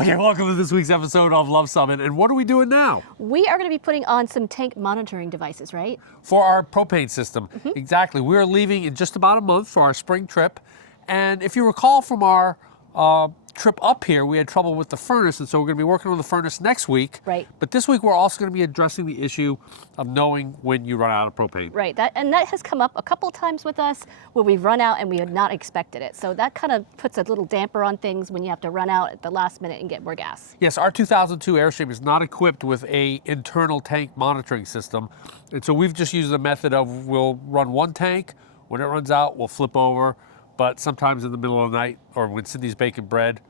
Okay, welcome to this week's episode of Luv Subbin. And what are we doing now? We are going to be putting on some tank monitoring devices, right? For our propane system. Exactly. We're leaving in just about a month for our spring trip. And if you recall from our trip up here, we had trouble with the furnace, and so we're going to be working on the furnace next week. Right. But this week we're also going to be addressing the issue of knowing when you run out of propane. Right. That has come up a couple times with us where we've run out and we had not expected it. So that kind of puts a little damper on things when you have to run out at the last minute and get more gas. Yes, our 2002 Airstream is not equipped with a internal tank monitoring system. And so we've just used the method of we'll run one tank. When it runs out, we'll flip over. But sometimes in the middle of the night or when Cindy's baking bread,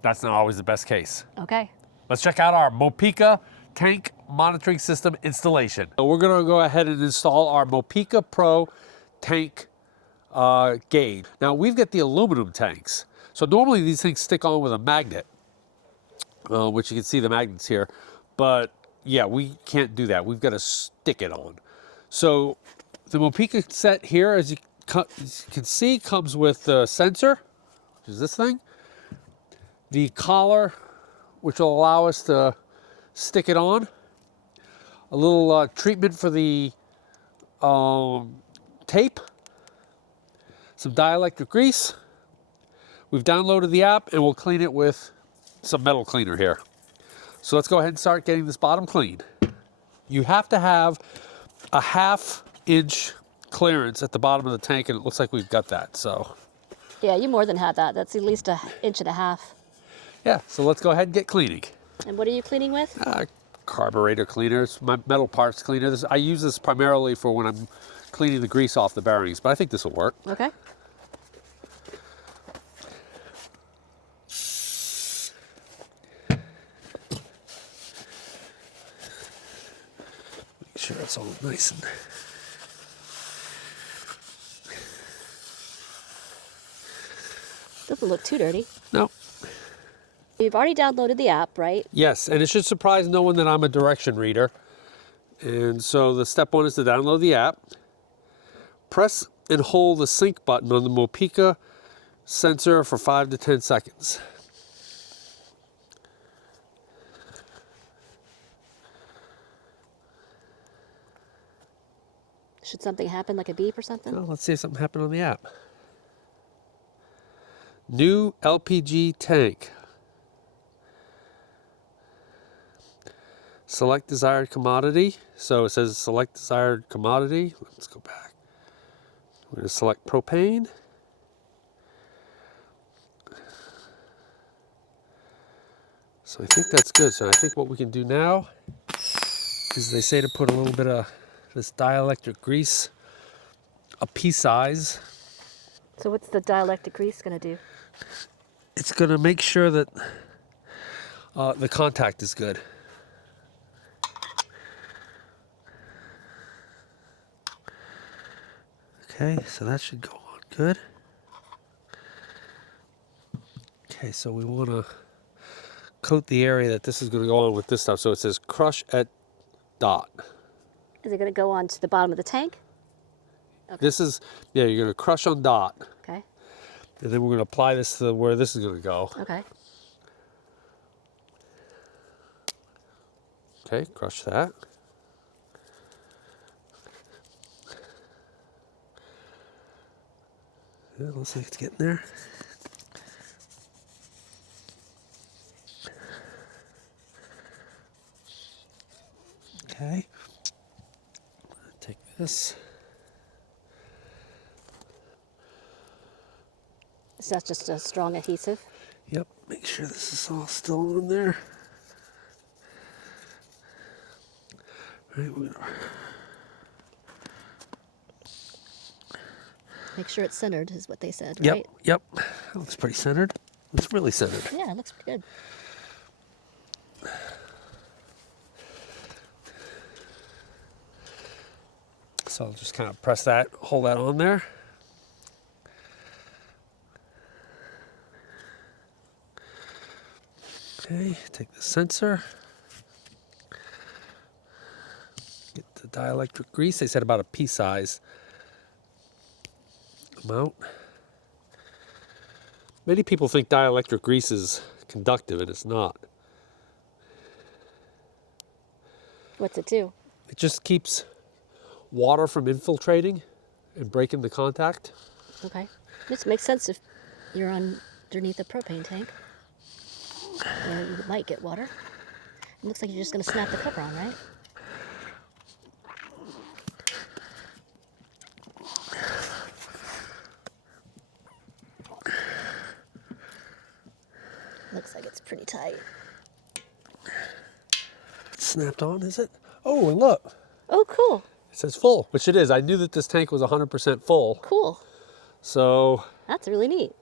that's not always the best case. Okay. Let's check out our Mopeka tank monitoring system installation. So we're gonna go ahead and install our Mopeka Pro tank gauge. Now we've got the aluminum tanks. So normally these things stick on with a magnet, which you can see the magnets here. But yeah, we can't do that. We've got to stick it on. So the Mopeka set here, as you can see, comes with the sensor, which is this thing, the collar, which will allow us to stick it on, a little treatment for the tape, some dielectric grease. We've downloaded the app and we'll clean it with some metal cleaner here. So let's go ahead and start getting this bottom clean. You have to have a 1/2 inch clearance at the bottom of the tank, and it looks like we've got that. So Yeah, you more than had that. That's at least 1.5 inches. yeah, so let's go ahead and get cleaning. And what are you cleaning with? Carburetor cleaner, it's my metal parts cleaner. I use this primarily for when I'm cleaning the grease off the bearings, but I think this will work. Okay. Make sure it's all nice and... Doesn't look too dirty. No. You've already downloaded the app, right? Yes, and it should surprise no one that I'm a direction reader. And so the step one is to download the app. Press and hold the sync button on the Mopeka sensor for 5 to 10 seconds. Should something happen, like a beep or something? Well, let's see if something happened on the app. New LPG tank. Select desired commodity. So it says select desired commodity. Let's go back. We're going to select propane. So I think that's good. So I think what we can do now is they say to put a little bit of this dielectric grease, a pea size. So what's the dielectric grease going to do? It's going to make sure that the contact is good. Okay, so that should go on good. Okay, so we want to coat the area that this is going to go on with this stuff. So it says crush at dot. Is it going to go on to the bottom of the tank? Okay. This is, yeah, you're going to crush on dot. Okay. And then we're going to apply this to where this is going to go. Okay. Okay, crush that. Yeah, looks like it's getting there. Okay. Take this. Is that just a strong adhesive? Yep, make sure this is all still on there. Right, we're gonna... Make sure it's centered is what they said, Yep, right? yep. That looks pretty centered. It's really centered. Yeah, it looks pretty good. So I'll just kind of press that, hold that on there. Okay, take the sensor. Get the dielectric grease. They said about a pea size amount. Many people think dielectric grease is conductive, and it's not. What's it do? It just keeps water from infiltrating and breaking the contact. Okay. This makes sense if you're underneath a propane tank, where you might get water. It looks like you're just going to snap the cover on, right? Looks like it's pretty tight. Snapped on, is it? Oh, and look. Oh, cool. It says full, which it is. I knew that this tank was 100% full. Cool. So. That's really neat.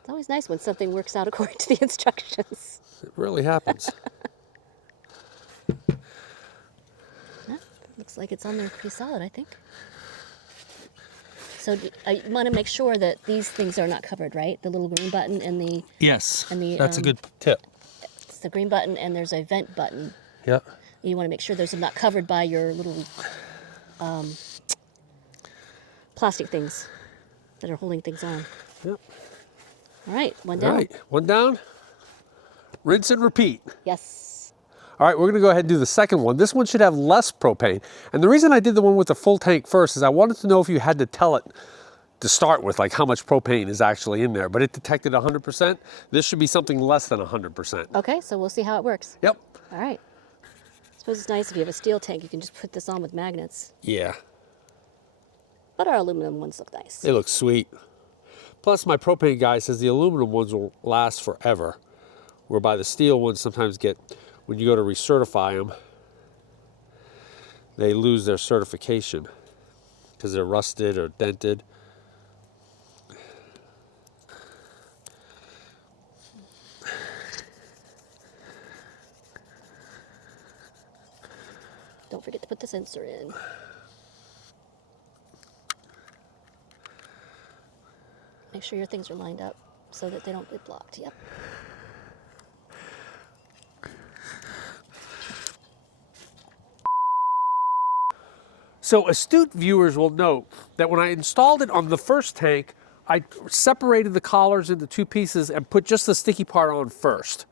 It's always nice when something works out according to the instructions. It really happens. Looks like it's on there pretty solid, I think. So I want to make sure that these things are not covered, right? The little green button and the... Yes, and the, that's a good tip. It's the green button and there's a vent button. Yeah. You want to make sure those are not covered by your little plastic things that are holding things on. Yep. All right, one down. All right, one down. Rinse and repeat. Yes. All right, we're going to go ahead and do the second one. This one should have less propane. And the reason I did the one with the full tank first is I wanted to know if you had to tell it to start with, like how much propane is actually in there. But it detected 100%. This should be something less than 100%. Okay, so we'll see how it works. Yep. All right. I suppose it's nice if you have a steel tank, you can just put this on with magnets. Yeah. But our aluminum ones look nice. They look sweet. Plus, my propane guy says the aluminum ones will last forever, whereby the steel ones sometimes get, when you go to recertify them, they lose their certification because they're rusted or dented. Don't forget to put the sensor in. Make sure your things are lined up so that they don't get blocked. Yep. So astute viewers will note that when I installed it on the first tank, I separated the collars into two pieces and put just the sticky part on first.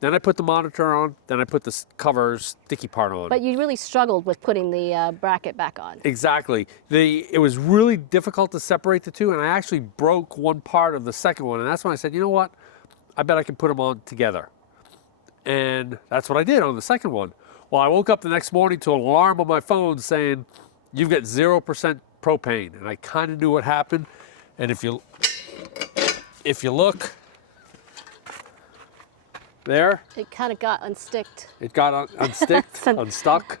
Then I put the monitor on, then I put the cover sticky part on. But you really struggled with putting the bracket back on. Exactly. It was really difficult to separate the two, and I actually broke one part of the second one, and that's when I said, you know what? I bet I can put them on together. And that's what I did on the second one. Well, I woke up the next morning to an alarm on my phone saying, you've got 0% propane. And I kind of knew what happened. And if you look there, It kind of got unsticked. it got unstuck.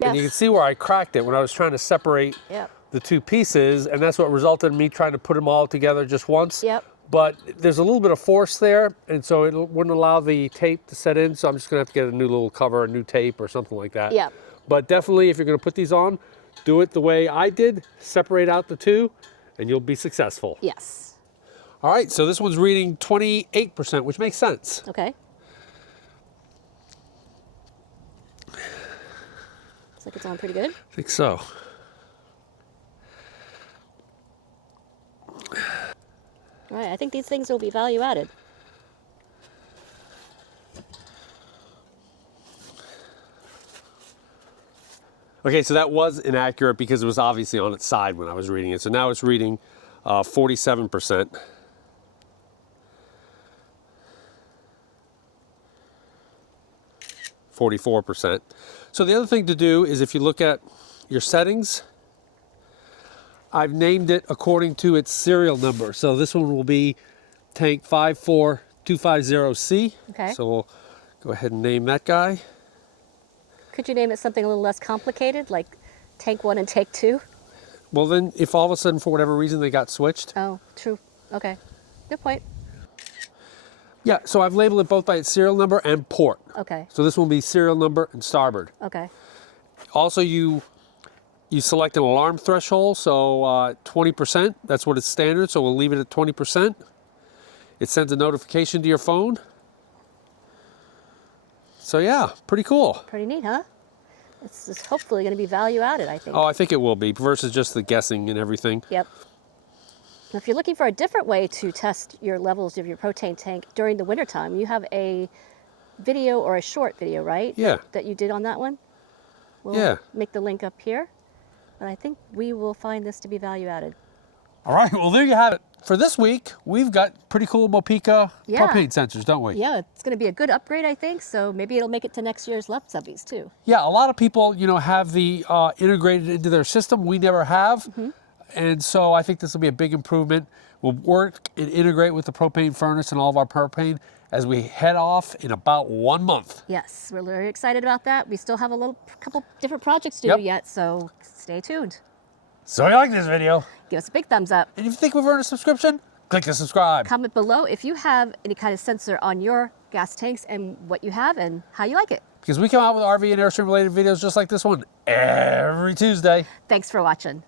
Yes. And you can see where I cracked it when I was trying to separate Yep. the two pieces. And that's what resulted in me trying to put them all together just once. Yep. But there's a little bit of force there, and so it wouldn't allow the tape to set in, so I'm just gonna have to get a new little cover, a new tape or something like that. Yep. But definitely, if you're gonna put these on, do it the way I did, separate out the two, and you'll be successful. Yes. All right, so this one's reading 28%, which makes sense. Okay. Looks like it's on pretty good. I think so. All right, I think these things will be value added. Okay, so that was inaccurate because it was obviously on its side when I was reading it. So now it's reading 47%. %. So the other thing to do is if you look at your settings, I've named it according to its serial number. So this one will be tank 54250C. Okay. So we'll go ahead and name that guy. Could you name it something a little less complicated, like tank 1 and tank 2? Well then, if all of a sudden for whatever reason they got switched. Oh, true. Okay. Good point. Yeah, so I've labeled it both by its serial number and port. Okay. So this will be serial number and starboard. Okay. Also, you select an alarm threshold, so 20%, that's what it's standard, so we'll leave it at 20%. It sends a notification to your phone. So yeah, pretty cool. Pretty neat, huh? This is hopefully going to be value added, I think. Oh, I think it will be, versus just the guessing and everything. Yep. Now, if you're looking for a different way to test your levels of your propane tank during the wintertime, you have a video or a short video, right? Yeah. That you did on that one? We'll Yeah. make the link up here. But I think we will find this to be value added. All right, well, there you have it. For this week, we've got pretty cool Mopeka Yeah. propane sensors, don't we? Yeah, it's going to be a good upgrade, I think. So maybe it'll make it to next year's Luv Subbies too. Yeah, a lot of people, have the integrated into their system. We never have. And so I think this will be a big improvement. We'll work and integrate with the propane furnace and all of our propane as we head off in about 1 month. Yes, we're very excited about that. We still have a couple different projects to Yep. do yet, so stay tuned. So if you like this video, Give us a big thumbs up. and if you think we've earned a subscription, click the subscribe. Comment below if you have any kind of sensor on your gas tanks and what you have and how you like it. Because we come out with RV and Airstream related videos just like this one every Tuesday. Thanks for watching.